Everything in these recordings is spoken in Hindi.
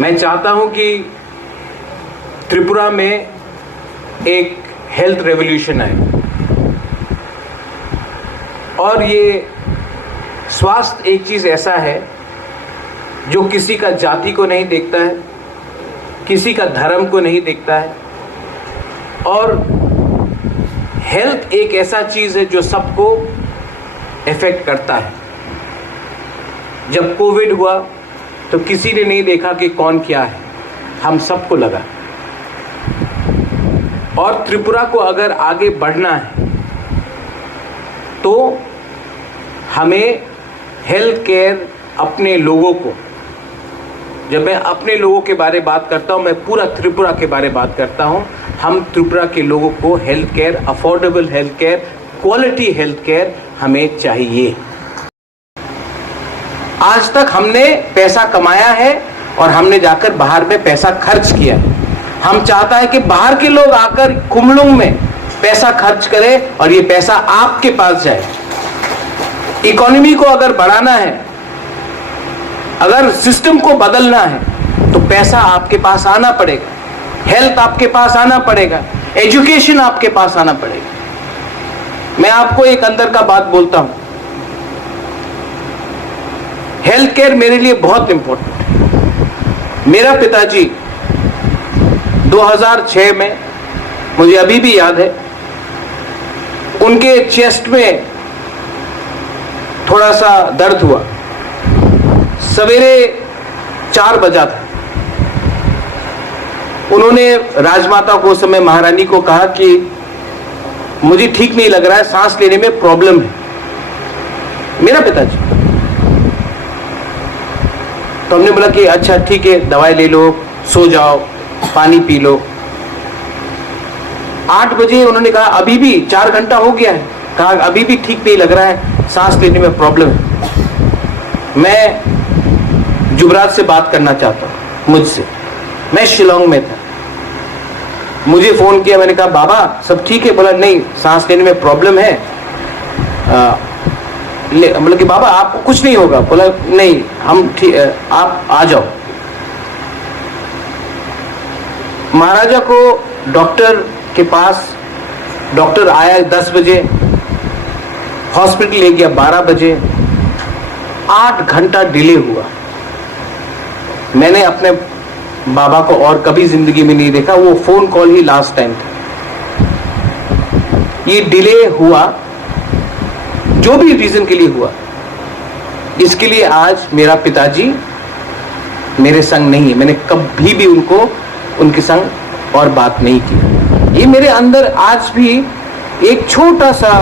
मैं चाहता हूं कि त्रिपुरा में एक हेल्थ रेवोल्यूशन आए और ये स्वास्थ्य एक चीज ऐसा है जो किसी का जाति को नहीं देखता है, किसी का धर्म को नहीं देखता है, और हेल्थ एक ऐसा चीज है जो सबको इफेक्ट करता है। जब कोविड हुआ तो किसी ने नहीं देखा कि कौन क्या है, हम सबको लगा। और त्रिपुरा को अगर आगे बढ़ना है तो हमें हेल्थ केयर अपने लोगों को, जब मैं अपने लोगों के बारे में बात करता हूं, मैं पूरा त्रिपुरा के बारे में बात करता हूं। हम त्रिपुरा के लोगों को health care, affordable health care, quality health care हमें चाहिए। आज तक हमने पैसा कमाया है और हमने जाकर बाहर में पैसा खर्च किया है। हम चाहता है कि बाहर के लोग आकर कुमलुंग में पैसा खर्च करें और ये पैसा आपके पास जाए। इकोनॉमी को अगर बढ़ाना है, अगर सिस्टम को बदलना है तो पैसा आपके पास आना पड़ेगा, हेल्थ आपके पास आना पड़ेगा, एजुकेशन आपके पास आना पड़ेगा। मैं आपको एक अंदर का बात बोलता हूं, हेल्थ केयर मेरे लिए बहुत इंपॉर्टेंट है। मेरा पिताजी 2006 में, मुझे अभी भी याद है, उनके चेस्ट में थोड़ा सा दर्द हुआ। सवेरे 4 बजा था। उन्होंने राजमाता को, उस समय महारानी को, कहा कि मुझे ठीक नहीं लग रहा है, सांस लेने में प्रॉब्लम है। मेरा पिताजी। तो हमने बोला कि अच्छा ठीक है, दवाई ले लो, सो जाओ, पानी पी लो। 8 बजे उन्होंने कहा अभी भी 4 घंटा हो गया है, कहा अभी भी ठीक नहीं लग रहा है, सांस लेने में प्रॉब्लम है। मैं जुबराज से बात करना चाहता हूं, मुझसे। मैं शिलोंग में था, मुझे फोन किया, मैंने कहा बाबा सब ठीक है? बोला नहीं, सांस लेने में प्रॉब्लम है। बोला कि बाबा आपको कुछ नहीं होगा? बोला नहीं, हम ठीक, आप आ जाओ। महाराजा को डॉक्टर के पास, डॉक्टर आया 10 बजे, हॉस्पिटल ले गया 12 बजे। 8 घंटा डिले हुआ। मैंने अपने बाबा को और कभी जिंदगी में नहीं देखा, वो फोन कॉल ही लास्ट टाइम था। ये डिले हुआ, जो भी रीजन के लिए हुआ, इसके लिए आज मेरा पिताजी मेरे संग नहीं है। मैंने कभी भी उनके संग और बात नहीं की। ये मेरे अंदर आज भी एक छोटा सा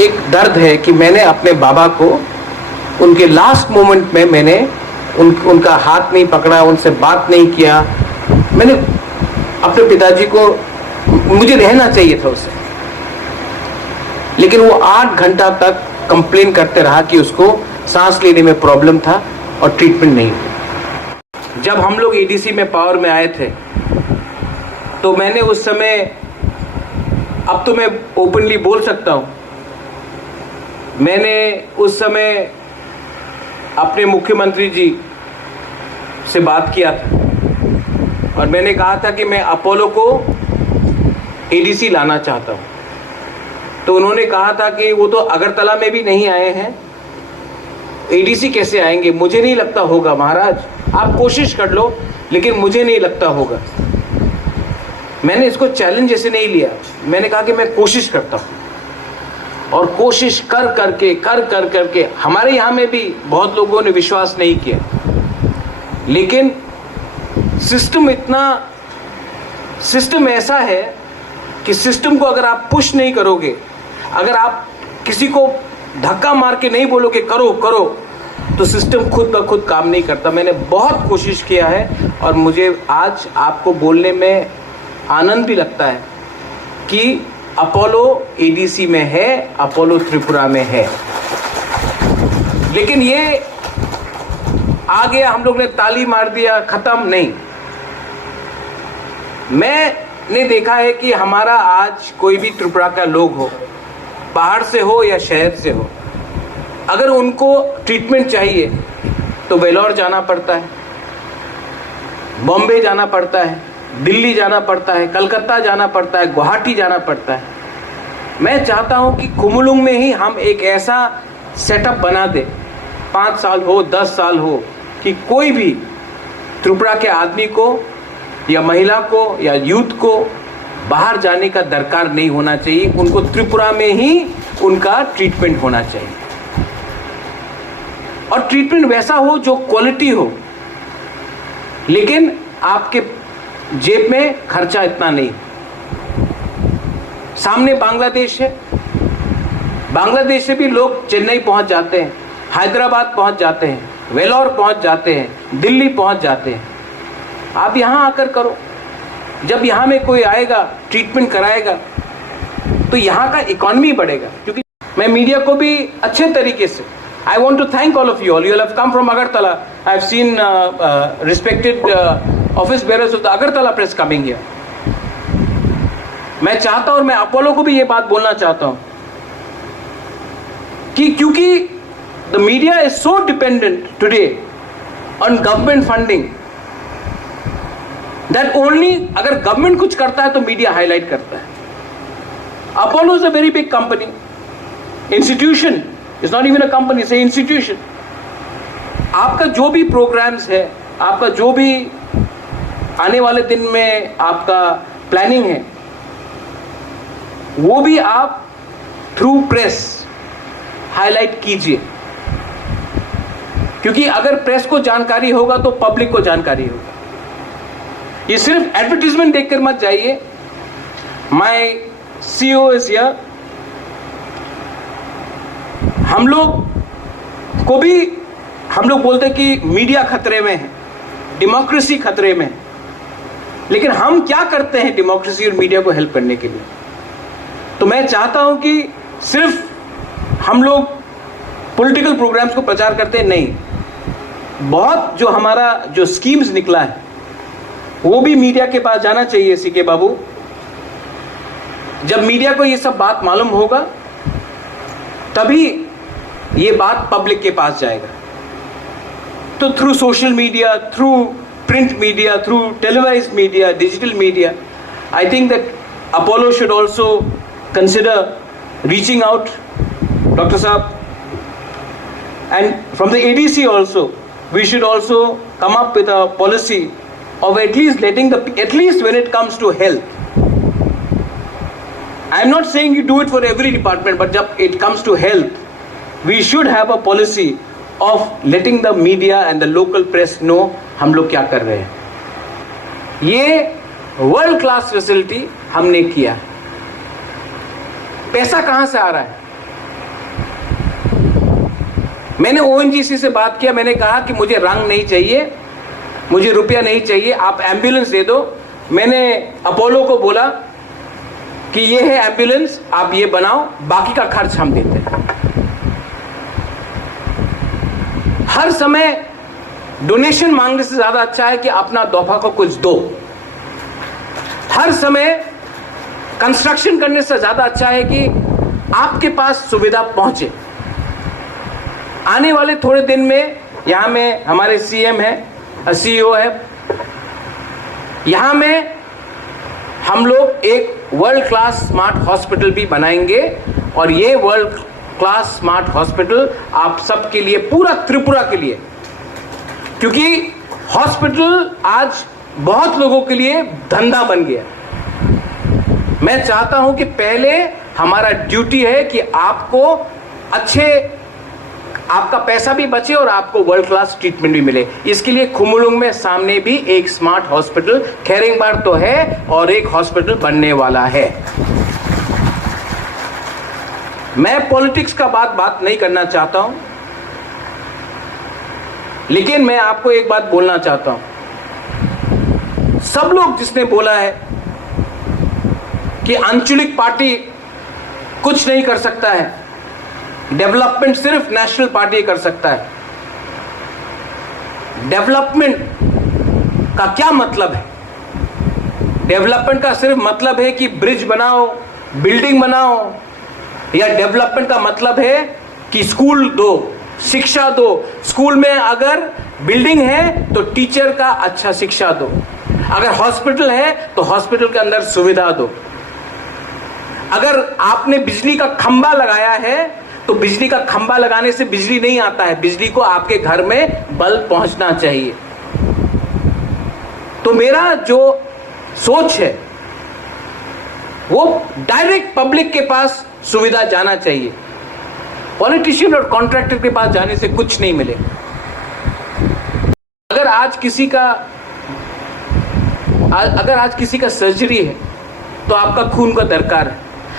एक दर्द है कि मैंने अपने बाबा को उनके लास्ट मोमेंट में मैंने उनका हाथ नहीं पकड़ा, उनसे बात नहीं किया। मैंने अपने पिताजी को, मुझे रहना चाहिए था उससे, लेकिन वो 8 घंटा तक कंप्लेन करते रहा कि उसको सांस लेने में प्रॉब्लम था और ट्रीटमेंट नहीं हुआ। जब हम लोग एडीसी में पावर में आए थे तो मैंने उस समय, अब तो मैं ओपनली बोल सकता हूं, मैंने उस समय अपने मुख्यमंत्री जी से बात किया था और मैंने कहा था कि मैं अपोलो को एडीसी लाना चाहता हूं। तो उन्होंने कहा था कि वो तो अगरतला में भी नहीं आए हैं, एडीसी कैसे आएंगे? मुझे नहीं लगता होगा महाराज, आप कोशिश कर लो, लेकिन मुझे नहीं लगता होगा। मैंने इसको चैलेंज जैसे नहीं लिया, मैंने कहा कि मैं कोशिश करता हूं। और कोशिश कर करके हमारे यहां में भी बहुत लोगों ने विश्वास नहीं किया, लेकिन सिस्टम ऐसा है कि सिस्टम को अगर आप पुश नहीं करोगे, अगर आप किसी को धक्का मार के नहीं बोलोगे करो करो, तो सिस्टम खुद ब खुद काम नहीं करता। मैंने बहुत कोशिश किया है और मुझे आज आपको बोलने में आनंद भी लगता है कि अपोलो एडीसी में है, अपोलो त्रिपुरा में है। लेकिन ये आ गया, हम लोग ने ताली मार दिया, खत्म नहीं। मैंने देखा है कि हमारा आज कोई भी त्रिपुरा का लोग हो, बाहर से हो या शहर से हो, अगर उनको ट्रीटमेंट चाहिए तो वेलोर जाना पड़ता है, बॉम्बे जाना पड़ता है, दिल्ली जाना पड़ता है, कलकत्ता जाना पड़ता है, गुवाहाटी जाना पड़ता है। मैं चाहता हूं कि कुमुलुंग में ही हम एक ऐसा सेटअप बना दे, 5 साल हो, 10 साल हो, कि कोई भी त्रिपुरा के आदमी को या महिला को या यूथ को बाहर जाने का दरकार नहीं होना चाहिए। उनको त्रिपुरा में ही उनका ट्रीटमेंट होना चाहिए, और ट्रीटमेंट वैसा हो जो क्वालिटी हो, लेकिन आपके जेब में खर्चा इतना नहीं। सामने बांग्लादेश है, बांग्लादेश से भी लोग चेन्नई पहुंच जाते हैं, हैदराबाद पहुंच जाते हैं, वेलोर पहुंच जाते हैं, दिल्ली पहुंच जाते हैं। आप यहां आकर करो। जब यहां में कोई आएगा, ट्रीटमेंट कराएगा, तो यहां का इकोनॉमी बढ़ेगा। क्योंकि मैं मीडिया को भी अच्छे तरीके से, I want to thank all of you all. You all have come from Agartala. I have seen respected office bearers of the Agartala press coming here. मैं चाहता हूं और मैं अपोलो को भी ये बात बोलना चाहता हूं कि क्योंकि the media is so dependent today on government funding that only अगर government कुछ करता है तो media highlight करता है। Apollo is a very big company, institution. It's not even a company, it's an institution. आपका जो भी प्रोग्राम्स है, आपका जो भी आने वाले दिन में आपका प्लानिंग है, वो भी आप थ्रू प्रेस हाईलाइट कीजिए। क्योंकि अगर प्रेस को जानकारी होगा तो पब्लिक को जानकारी होगा। ये सिर्फ एडवर्टीजमेंट देखकर मत जाइए। My CEO is here. हम लोग को भी, हम लोग बोलते हैं कि मीडिया खतरे में है, डेमोक्रेसी खतरे में है, लेकिन हम क्या करते हैं डेमोक्रेसी और मीडिया को हेल्प करने के लिए? तो मैं चाहता हूं कि सिर्फ हम लोग पॉलिटिकल प्रोग्राम्स को प्रचार करते हैं, नहीं, बहुत जो हमारा जो स्कीम्स निकला है वो भी मीडिया के पास जाना चाहिए। सीके बाबू, जब मीडिया को ये सब बात मालूम होगा तभी ये बात पब्लिक के पास जाएगा। तो through social media, through print media, through televised media, digital media, I think that Apollo should also consider reaching out, doctor साहब, and from the ADC also we should also come up with a policy of at least letting the, at least when it comes to health, I am not saying you do it for every department, but जब it comes to health we should have a policy of letting the media and the local press know हम लोग क्या कर रहे हैं। ये वर्ल्ड क्लास फैसिलिटी हमने किया। पैसा कहां से आ रहा है? मैंने ONGC से बात किया, मैंने कहा कि मुझे रंग नहीं चाहिए, मुझे रुपया नहीं चाहिए, आप एम्बुलेंस दे दो। मैंने अपोलो को बोला कि ये है एम्बुलेंस, आप ये बनाओ, बाकी का खर्च हम देते हैं। हर समय डोनेशन मांगने से ज्यादा अच्छा है कि अपना तोहफा को कुछ दो। हर समय कंस्ट्रक्शन करने से ज्यादा अच्छा है कि आपके पास सुविधा पहुंचे। आने वाले थोड़े दिन में यहां में हमारे CM है, CEO है, यहां में हम लोग एक वर्ल्ड क्लास स्मार्ट हॉस्पिटल भी बनाएंगे, और ये वर्ल्ड क्लास स्मार्ट हॉस्पिटल आप सबके लिए, पूरा त्रिपुरा के लिए, क्योंकि हॉस्पिटल आज बहुत लोगों के लिए धंधा बन गया। मैं चाहता हूं कि पहले हमारा ड्यूटी है कि आपको अच्छे, आपका पैसा भी बचे और आपको वर्ल्ड क्लास ट्रीटमेंट भी मिले। इसके लिए खुमुलुंग में सामने भी एक स्मार्ट हॉस्पिटल खेरिंगबार तो है और एक हॉस्पिटल बनने वाला है। मैं पॉलिटिक्स का बात नहीं करना चाहता हूं, लेकिन मैं आपको एक बात बोलना चाहता हूं। सब लोग जिसने बोला है कि आंचलिक पार्टी कुछ नहीं कर सकता है, डेवलपमेंट सिर्फ नेशनल पार्टी कर सकता है। डेवलपमेंट का क्या मतलब है? डेवलपमेंट का सिर्फ मतलब है कि ब्रिज बनाओ, बिल्डिंग बनाओ, या डेवलपमेंट का मतलब है कि स्कूल दो, शिक्षा दो। स्कूल में अगर बिल्डिंग है तो टीचर का अच्छा शिक्षा दो, अगर हॉस्पिटल है तो हॉस्पिटल के अंदर सुविधा दो, अगर आपने बिजली का खंबा लगाया है तो बिजली का खंबा लगाने से बिजली नहीं आता है, बिजली को आपके घर में बल्ब पहुंचना चाहिए। तो मेरा जो सोच है वो डायरेक्ट पब्लिक के पास सुविधा जाना चाहिए, पॉलिटिशियन और कॉन्ट्रैक्टर के पास जाने से कुछ नहीं मिले। अगर आज किसी का सर्जरी है तो आपका खून का दरकार है,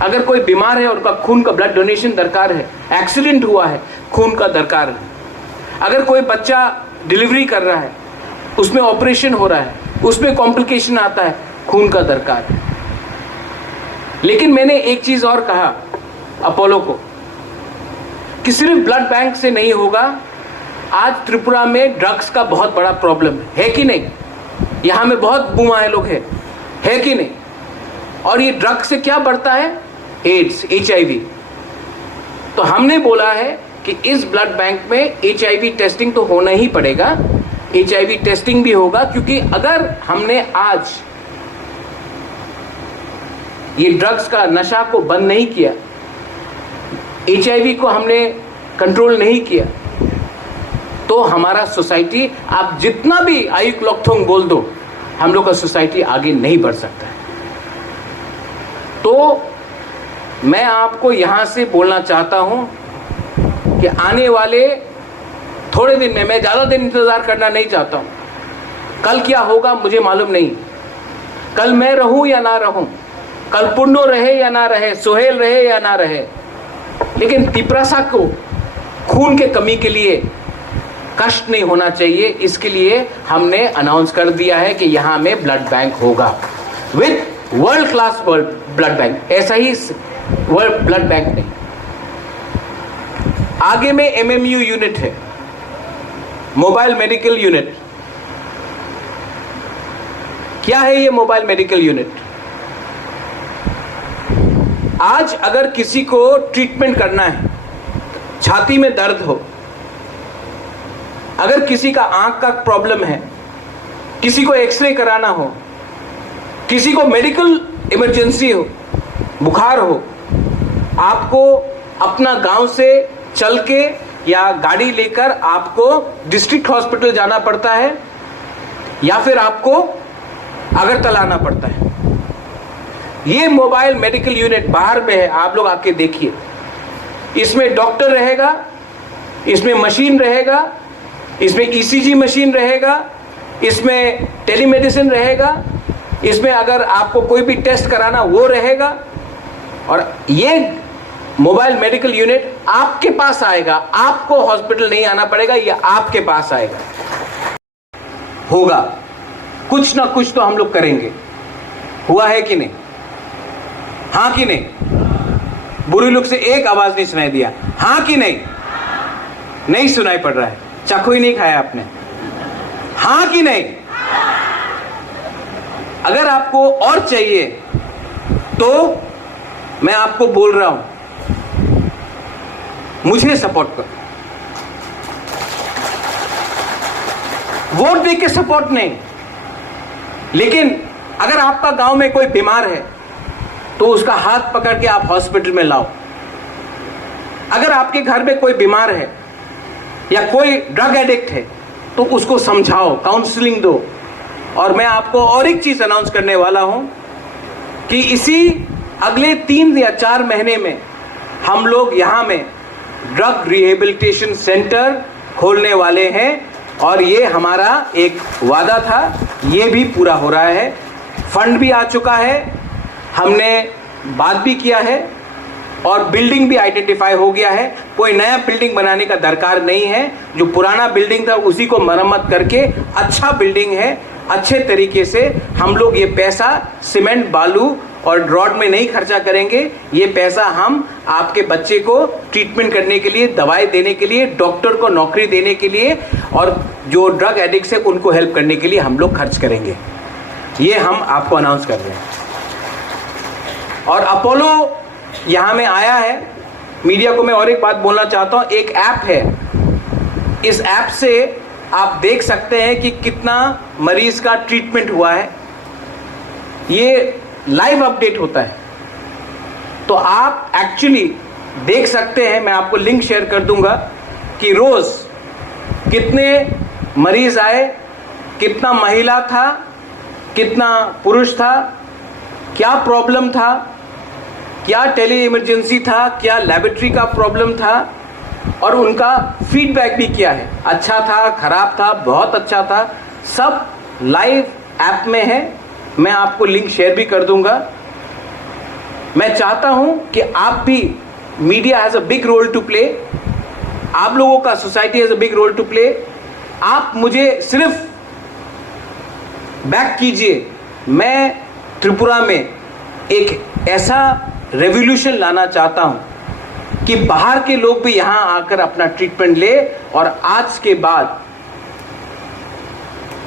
अगर कोई बीमार है और उनका खून का ब्लड डोनेशन दरकार है, एक्सीडेंट हुआ है खून का दरकार है, अगर कोई बच्चा डिलीवरी कर रहा है उसमें ऑपरेशन हो रहा है, उसमें कॉम्प्लिकेशन आता है, खून का दरकार है। लेकिन मैंने एक चीज और कहा अपोलो को कि सिर्फ ब्लड बैंक से नहीं होगा। आज त्रिपुरा में ड्रग्स का बहुत बड़ा प्रॉब्लम है कि नहीं? यहां में बहुत बुमाए लोग है कि नहीं? और ये ड्रग से क्या बढ़ता है? AIDS, HIV। तो हमने बोला है कि इस ब्लड बैंक में HIV टेस्टिंग तो होना ही पड़ेगा, HIV टेस्टिंग भी होगा, क्योंकि अगर हमने आज ये ड्रग्स का नशा को बंद नहीं किया, HIV को हमने कंट्रोल नहीं किया, तो हमारा सोसाइटी, आप जितना भी आयुक लोकथोंग बोल दो, हम लोग का सोसाइटी आगे नहीं बढ़ सकता है। तो मैं आपको यहां से बोलना चाहता हूं कि आने वाले थोड़े दिन में, मैं ज्यादा दिन इंतजार करना नहीं चाहता हूं। कल क्या होगा मुझे मालूम नहीं, कल मैं रहूं या ना रहूं, कल पुन्नो रहे या ना रहे, सोहेल रहे या ना रहे, लेकिन तिपरासा को खून के कमी के लिए कष्ट नहीं होना चाहिए। इसके लिए हमने अनाउंस कर दिया है कि यहां में ब्लड बैंक होगा with world class blood bank, ऐसा ही वर्ल्ड ब्लड बैंक नहीं। आगे में MMU यूनिट है, मोबाइल मेडिकल यूनिट। क्या है ये मोबाइल मेडिकल यूनिट? आज अगर किसी को ट्रीटमेंट करना है, छाती में दर्द हो, अगर किसी का आंख का प्रॉब्लम है, किसी को एक्सरे कराना हो, किसी को मेडिकल इमरजेंसी हो, बुखार हो, आपको अपना गांव से चल के या गाड़ी लेकर आपको डिस्ट्रिक्ट हॉस्पिटल जाना पड़ता है या फिर आपको अगरतला आना पड़ता है। ये मोबाइल मेडिकल यूनिट बाहर में है, आप लोग आके देखिए। इसमें डॉक्टर रहेगा, इसमें मशीन रहेगा, इसमें ECG मशीन रहेगा, इसमें टेलीमेडिसिन रहेगा, इसमें अगर आपको कोई भी टेस्ट कराना वो रहेगा। और ये मोबाइल मेडिकल यूनिट आपके पास आएगा, आपको हॉस्पिटल नहीं आना पड़ेगा, ये आपके पास आएगा। होगा कुछ ना कुछ तो हम लोग करेंगे। हुआ है कि नहीं? हाँ कि नहीं? बुरी लोग से एक आवाज नहीं सुनाई दिया, हाँ कि नहीं? नहीं सुनाई पड़ रहा है, चाकू ही नहीं खाया आपने, हाँ कि नहीं? अगर आपको और चाहिए तो मैं आपको बोल रहा हूं, मुझे सपोर्ट करो। वोट दे के सपोर्ट नहीं, लेकिन अगर आपका गांव में कोई बीमार है तो उसका हाथ पकड़ के आप हॉस्पिटल में लाओ। अगर आपके घर में कोई बीमार है या कोई ड्रग एडिक्ट है तो उसको समझाओ, काउंसलिंग दो। और मैं आपको और एक चीज अनाउंस करने वाला हूं कि इसी अगले 3 या 4 महीने में हम लोग यहां में ड्रग रिहेबिलिटेशन सेंटर खोलने वाले हैं, और ये हमारा एक वादा था, ये भी पूरा हो रहा है। फंड भी आ चुका है, हमने बात भी किया है और बिल्डिंग भी आइडेंटिफाई हो गया है। कोई नया बिल्डिंग बनाने का दरकार नहीं है, जो पुराना बिल्डिंग था उसी को मरम्मत करके अच्छा बिल्डिंग है, अच्छे तरीके से हम लोग ये पैसा सीमेंट, बालू और रॉड में नहीं खर्चा करेंगे। ये पैसा हम आपके बच्चे को ट्रीटमेंट करने के लिए, दवाई देने के लिए, डॉक्टर को नौकरी देने के लिए और जो ड्रग एडिक्ट है उनको हेल्प करने के लिए हम लोग खर्च करेंगे। ये हम आपको अनाउंस कर रहे हैं। और अपोलो यहां में आया है, मीडिया को मैं और एक बात बोलना चाहता हूं। एक ऐप है, इस ऐप से आप देख सकते हैं कि कितना मरीज का ट्रीटमेंट हुआ है। ये लाइव अपडेट होता है, तो आप एक्चुअली देख सकते हैं। मैं आपको लिंक शेयर कर दूंगा कि रोज कितने मरीज आए, कितना महिला था, कितना पुरुष था, क्या प्रॉब्लम था, क्या टेली इमरजेंसी था, क्या लेबोरेटरी का प्रॉब्लम था, और उनका फीडबैक भी क्या है, अच्छा था, खराब था, बहुत अच्छा था। सब लाइव ऐप में है, मैं आपको लिंक शेयर भी कर दूंगा। मैं चाहता हूं कि आप भी, media has a big role to play, आप लोगों का, society has a big role to play. आप मुझे सिर्फ बैक कीजिए। मैं त्रिपुरा में एक ऐसा रेवोल्यूशन लाना चाहता हूं कि बाहर के लोग भी यहां आकर अपना ट्रीटमेंट ले, और आज के बाद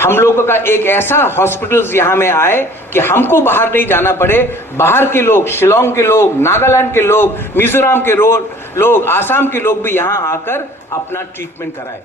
हम लोगों का एक ऐसा हॉस्पिटल्स यहां में आए कि हमको बाहर नहीं जाना पड़े। बाहर के लोग, शिलोंग के लोग, नागालैंड के लोग, मिजोरम के लोग, आसाम के लोग भी यहां आकर अपना ट्रीटमेंट कराए।